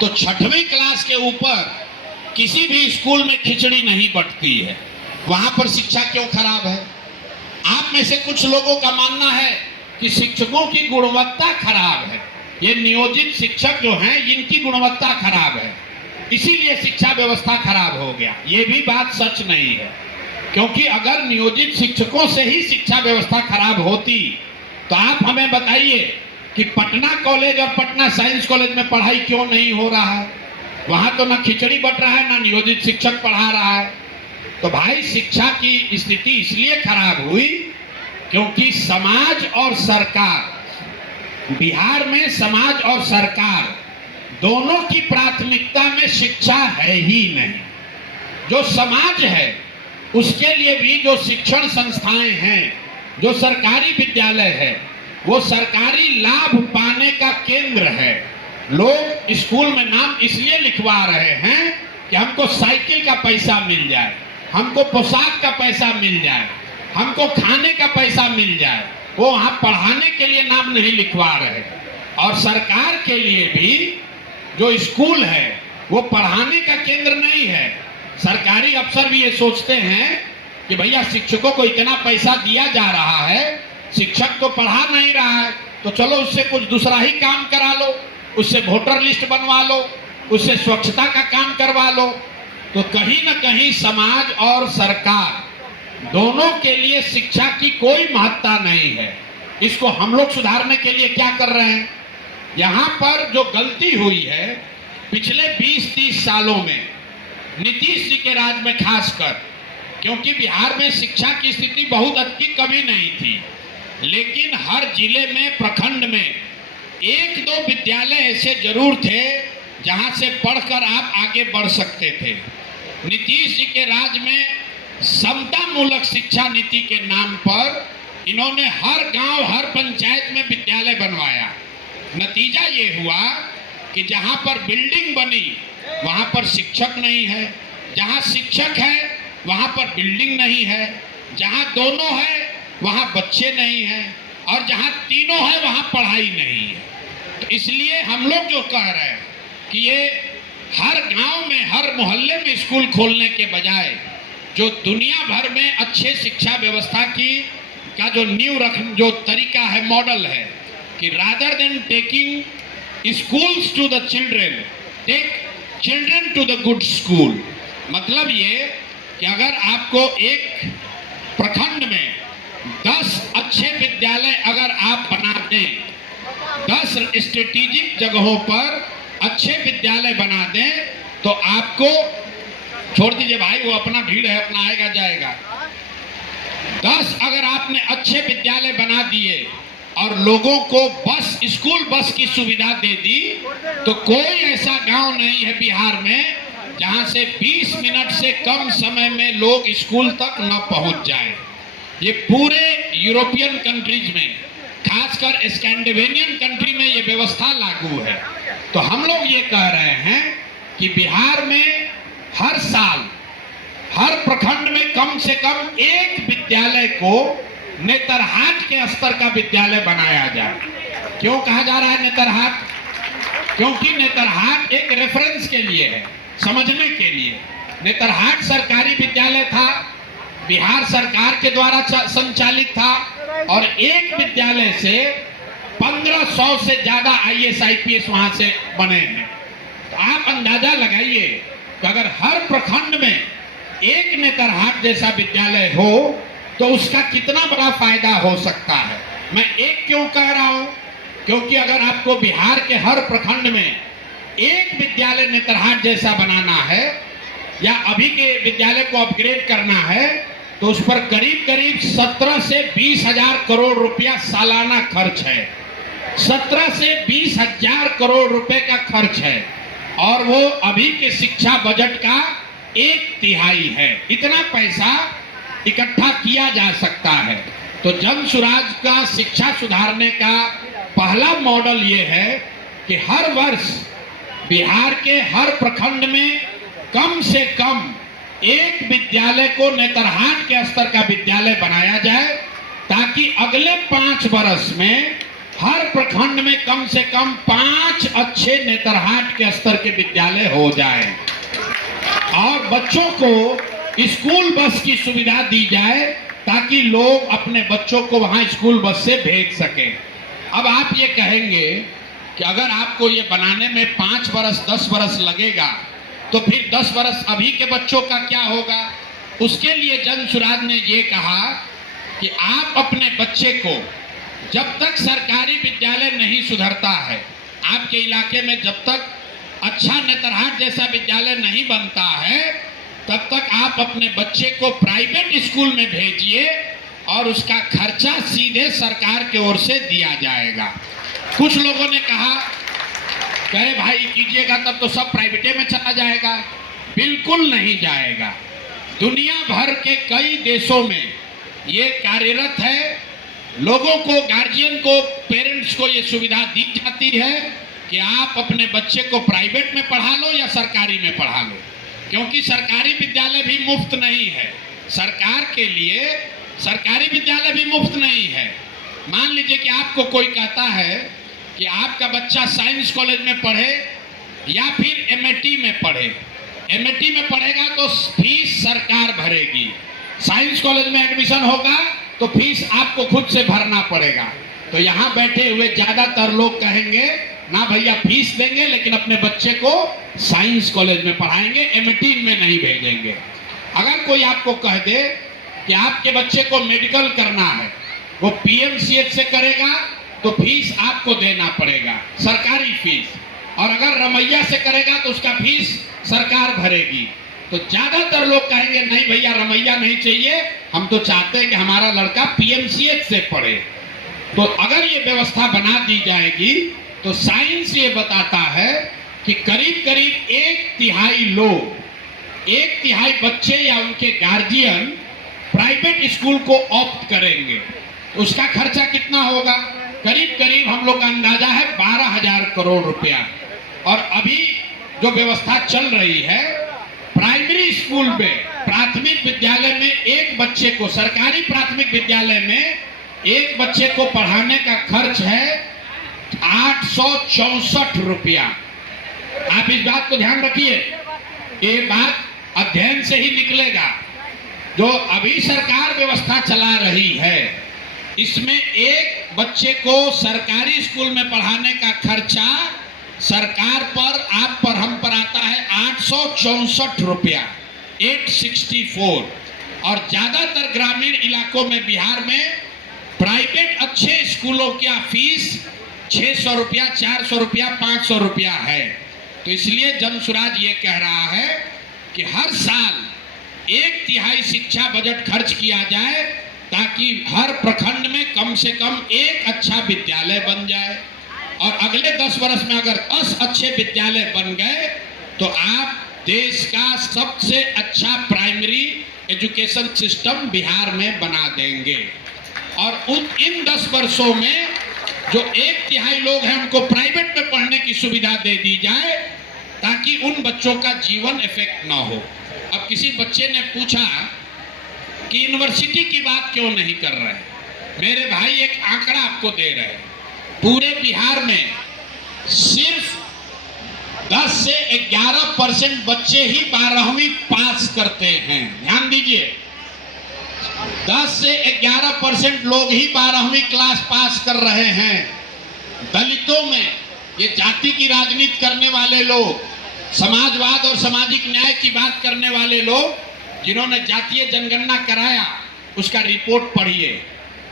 तो 6वीं क्लास के ऊपर किसी भी स्कूल में खिचड़ी नहीं बंटती है। वहां पर शिक्षा क्यों खराब है? आप में से कुछ लोगों का मानना है कि शिक्षकों की गुणवत्ता खराब है, ये नियोजित शिक्षक जो हैं इनकी गुणवत्ता खराब है, इसीलिए शिक्षा व्यवस्था खराब हो गया। ये भी बात सच नहीं है, क्योंकि अगर नियोजित शिक्षकों से ही शिक्षा व्यवस्था खराब होती तो आप हमें बताइए कि पटना कॉलेज और पटना साइंस कॉलेज में पढ़ाई क्यों नहीं हो रहा है? वहां तो ना खिचड़ी बट रहा है, ना नियोजित शिक्षक पढ़ा रहा है। तो भाई शिक्षा की स्थिति इसलिए खराब हुई क्योंकि समाज और सरकार, बिहार में समाज और सरकार दोनों की प्राथमिकता में शिक्षा है ही नहीं। जो समाज है उसके लिए भी जो शिक्षण संस्थाएं हैं, जो सरकारी विद्यालय है, वो सरकारी लाभ पाने का केंद्र है। लोग स्कूल में नाम इसलिए लिखवा रहे हैं कि हमको साइकिल का पैसा मिल जाए, हमको पोशाक का पैसा मिल जाए, हमको खाने का पैसा मिल जाए। वो वहां पढ़ाने के लिए नाम नहीं लिखवा रहे। और सरकार के लिए भी जो स्कूल है वो पढ़ाने का केंद्र नहीं है। सरकारी अफसर भी ये सोचते हैं कि भैया शिक्षकों को इतना पैसा दिया जा रहा है, शिक्षक तो पढ़ा नहीं रहा है, तो चलो उससे कुछ दूसरा ही काम करा लो, उससे वोटर लिस्ट बनवा लो, उससे स्वच्छता का काम करवा लो। तो कहीं ना कहीं समाज और सरकार दोनों के लिए शिक्षा की कोई महत्ता नहीं है। इसको हम लोग सुधारने के लिए क्या कर रहे हैं? यहाँ पर जो गलती हुई है पिछले 20-30 सालों में, नीतीश जी के राज में खासकर, क्योंकि बिहार में शिक्षा की स्थिति बहुत अच्छी कभी नहीं थी, लेकिन हर जिले में, प्रखंड में 1-2 विद्यालय ऐसे जरूर थे जहां से पढ़कर आप आगे बढ़ सकते थे। नीतीश जी के राज में समता मूलक शिक्षा नीति के नाम पर इन्होंने हर गांव, हर पंचायत में विद्यालय बनवाया। नतीजा ये हुआ कि जहां पर बिल्डिंग बनी वहां पर शिक्षक नहीं है, जहां शिक्षक है वहां पर बिल्डिंग नहीं है, जहां दोनों है वहां बच्चे नहीं हैं, और जहां तीनों है वहां पढ़ाई नहीं है। तो इसलिए हम लोग जो कह रहे हैं कि ये हर गांव में, हर मोहल्ले में स्कूल खोलने के बजाय जो दुनिया भर में अच्छे शिक्षा व्यवस्था का जो तरीका है, मॉडल है कि rather than taking schools to the children, take children to the good school. मतलब ये कि अगर आपको एक प्रखंड में 10 अच्छे विद्यालय अगर आप बना दें, 10 स्ट्रेटेजिक जगहों पर अच्छे विद्यालय बना दें, तो आपको छोड़ दीजिए भाई, वो अपना भीड़ है, अपना आएगा जाएगा। 10 अगर आपने अच्छे विद्यालय बना दिए और लोगों को स्कूल बस की सुविधा दे दी, तो कोई ऐसा गांव नहीं है बिहार में जहां से 20 मिनट से कम समय में लोग स्कूल तक न पहुंच जाए। ये पूरे यूरोपियन कंट्रीज में, खासकर स्कैंडिनेवियन कंट्री में ये व्यवस्था लागू है। तो हम लोग ये कह रहे हैं कि बिहार में हर साल, हर प्रखंड में कम से कम एक विद्यालय को नेतरहाट के स्तर का विद्यालय बनाया जाए। क्यों कहा जा रहा है नेतरहाट? क्योंकि नेतरहाट एक रेफरेंस के लिए है, समझने के लिए। नेतरहाट सरकारी विद्यालय था, बिहार सरकार के द्वारा संचालित था, और एक विद्यालय से 1500 से ज्यादा IAS IPS वहां से बने हैं। तो आप अंदाजा लगाइए कि अगर हर प्रखंड में एक नेतरहाट जैसा विद्यालय हो तो उसका कितना बड़ा फायदा हो सकता है। मैं एक क्यों कह रहा हूं? क्योंकि अगर आपको बिहार के हर प्रखंड में एक विद्यालय नेतरहाट जैसा बनाना है या अभी के विद्यालय को अपग्रेड करना है, तो उस पर करीब करीब 17 से 20 हजार करोड़ रुपया सालाना खर्च है। 17 से 20 हजार करोड़ रुपए का खर्च है, और वो अभी के शिक्षा बजट का 1/3 है। इतना पैसा इकट्ठा किया जा सकता है। तो जन सुराज का शिक्षा सुधारने का पहला मॉडल ये है कि हर वर्ष बिहार के हर प्रखंड में कम से कम एक विद्यालय को नेतरहाट के स्तर का विद्यालय बनाया जाए, ताकि अगले 5 वर्ष में हर प्रखंड में कम से कम 5 अच्छे नेतरहाट के स्तर के विद्यालय हो जाए और बच्चों को स्कूल बस की सुविधा दी जाए ताकि लोग अपने बच्चों को वहां स्कूल बस से भेज सकें। अब आप ये कहेंगे कि अगर आपको ये बनाने में 5 बरस 10 बरस लगेगा तो फिर 10 बरस अभी के बच्चों का क्या होगा? उसके लिए जन सुराज ने ये कहा कि आप अपने बच्चे को जब तक सरकारी विद्यालय नहीं सुधरता है, आपके इलाके में जब तक अच्छा नेतरहाट जैसा विद्यालय नहीं बनता है, तब तक आप अपने बच्चे को प्राइवेट स्कूल में भेजिए और उसका खर्चा सीधे सरकार की ओर से दिया जाएगा। कुछ लोगों ने कहा कहे भाई कीजिएगा तब तो सब प्राइवेटे में चला जाएगा। बिल्कुल नहीं जाएगा। दुनिया भर के कई देशों में ये कार्यरत है। लोगों को, गार्जियन को, पेरेंट्स को ये सुविधा दी जाती है कि आप अपने बच्चे को प्राइवेट में पढ़ा लो या सरकारी में पढ़ा लो, क्योंकि सरकारी विद्यालय भी मुफ्त नहीं है। सरकार के लिए सरकारी विद्यालय भी मुफ्त नहीं है। मान लीजिए कि आपको कोई कहता है कि आपका बच्चा साइंस कॉलेज में पढ़े या फिर एमएटी में पढ़े। एमएटी में पढ़ेगा तो फीस सरकार भरेगी, साइंस कॉलेज में एडमिशन होगा तो फीस आपको खुद से भरना पड़ेगा। तो यहाँ बैठे हुए ज्यादातर लोग कहेंगे ना भैया फीस देंगे लेकिन अपने बच्चे को साइंस कॉलेज में पढ़ाएंगे, एमएटी में नहीं भेजेंगे। अगर कोई आपको कह दे कि आपके बच्चे को मेडिकल करना है, वो पीएमसीएच से करेगा तो फीस आपको देना पड़ेगा, सरकारी फीस, और अगर रमैया से करेगा तो उसका फीस सरकार भरेगी। तो ज्यादातर लोग कहेंगे नहीं भैया रमैया नहीं चाहिए, हम तो चाहते हैं कि हमारा लड़का पीएमसीएच से पढ़े। तो अगर ये व्यवस्था बना दी जाएगी तो साइंस ये बताता है कि करीब करीब 1/3 लोग, 1/3 बच्चे या उनके गार्जियन प्राइवेट स्कूल को ऑप्ट करेंगे। उसका खर्चा कितना होगा? करीब करीब हम लोग का अंदाजा है 12,000 करोड़ रुपया। और अभी जो व्यवस्था चल रही है, प्राइमरी स्कूल में, प्राथमिक विद्यालय में एक बच्चे को, सरकारी प्राथमिक विद्यालय में एक बच्चे को पढ़ाने का खर्च है 864 रुपया। आप इस बात को ध्यान रखिए, ये बात अध्ययन से ही निकलेगा। जो अभी सरकार व्यवस्था चला रही है, इसमें एक बच्चे को सरकारी स्कूल में पढ़ाने का खर्चा सरकार पर, आप पर, हम पर आता है 864 रुपया, 864। और ज्यादातर ग्रामीण इलाकों में, बिहार में प्राइवेट अच्छे स्कूलों का फीस 600 रुपया, 400 रुपया, 500 रुपया है। तो इसलिए जनसुराज ये कह रहा है कि हर साल 1/3 शिक्षा बजट खर्च किया जाए ताकि हर प्रखंड में कम से कम एक अच्छा विद्यालय बन जाए। और अगले 10 वर्ष में अगर 10 अच्छे विद्यालय बन गए तो आप देश का सबसे अच्छा प्राइमरी एजुकेशन सिस्टम बिहार में बना देंगे। और इन 10 वर्षों में जो 1/3 लोग हैं उनको प्राइवेट में पढ़ने की सुविधा दे दी जाए ताकि उन बच्चों का जीवन इफेक्ट ना हो। अब किसी बच्चे ने पूछा कि यूनिवर्सिटी की बात क्यों नहीं कर रहे हैं? मेरे भाई एक आंकड़ा आपको दे रहे हैं, पूरे बिहार में सिर्फ 10 से 11% बच्चे ही 12वीं पास करते हैं। ध्यान दीजिए, 10 से 11% लोग ही 12वीं क्लास पास कर रहे हैं। दलितों में, ये जाति की राजनीति करने वाले लोग, समाजवाद और सामाजिक न्याय की बात करने वाले लोग, जिन्होंने जातीय जनगणना कराया, उसका रिपोर्ट पढ़िए।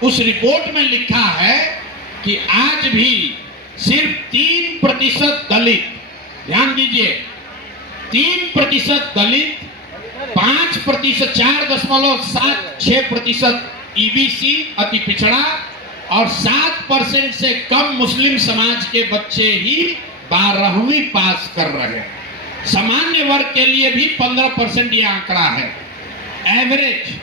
उस रिपोर्ट में लिखा है कि आज भी सिर्फ 3% दलित, ध्यान दीजिए, 3% दलित, 5%, 4.76% ईबीसी अति पिछड़ा और 7% से कम मुस्लिम समाज के बच्चे ही 12वीं पास कर रहे हैं। सामान्य वर्ग के लिए भी 15% ये आंकड़ा है। एवरेज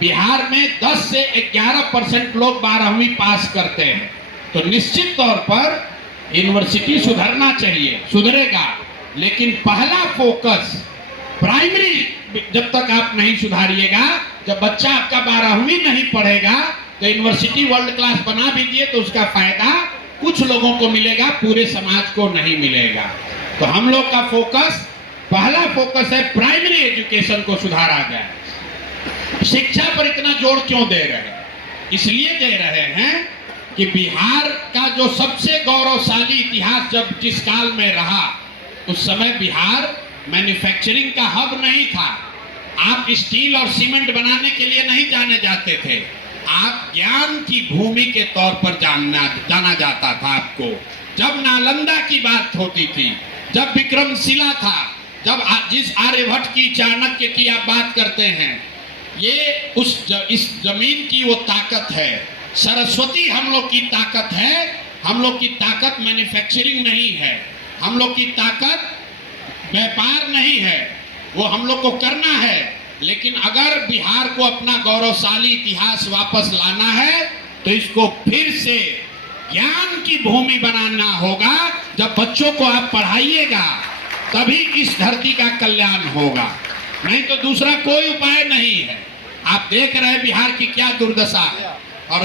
बिहार में 10 से 11% लोग 12वीं पास करते हैं। तो निश्चित तौर पर यूनिवर्सिटी सुधरना चाहिए, सुधरेगा, लेकिन पहला फोकस प्राइमरी जब तक आप नहीं सुधारिएगा, जब बच्चा आपका 12वीं नहीं पढ़ेगा तो यूनिवर्सिटी वर्ल्ड क्लास बना भी दिए तो उसका फायदा कुछ लोगों को मिलेगा, पूरे समाज को नहीं मिलेगा। तो हम लोग का फोकस, पहला फोकस है प्राइमरी एजुकेशन को सुधारा जाए। शिक्षा पर इतना जोर क्यों दे रहे हैं? इसलिए दे रहे हैं कि बिहार का जो सबसे गौरवशाली इतिहास जब जिस काल में रहा, उस समय बिहार मैन्युफैक्चरिंग का हब नहीं था। आप स्टील और सीमेंट बनाने के लिए नहीं जाने जाते थे, आप ज्ञान की भूमि के तौर पर जाना जाता था आपको। जब नालंदा की बात होती थी, जब विक्रमशिला था, जब जिस आर्यभट्ट की, चाणक्य की आप बात करते हैं, ये इस जमीन की वो ताकत है। सरस्वती हम लोग की ताकत है। हम लोग की ताकत मैन्युफैक्चरिंग नहीं है, हम लोग की ताकत व्यापार नहीं है, वो हम लोग को करना है। लेकिन अगर बिहार को अपना गौरवशाली इतिहास वापस लाना है तो इसको फिर से ज्ञान की भूमि बनाना होगा। जब बच्चों को आप पढ़ाइएगा तभी इस धरती का कल्याण होगा, नहीं तो दूसरा कोई उपाय नहीं है। आप देख रहे हैं बिहार की क्या दुर्दशा है। और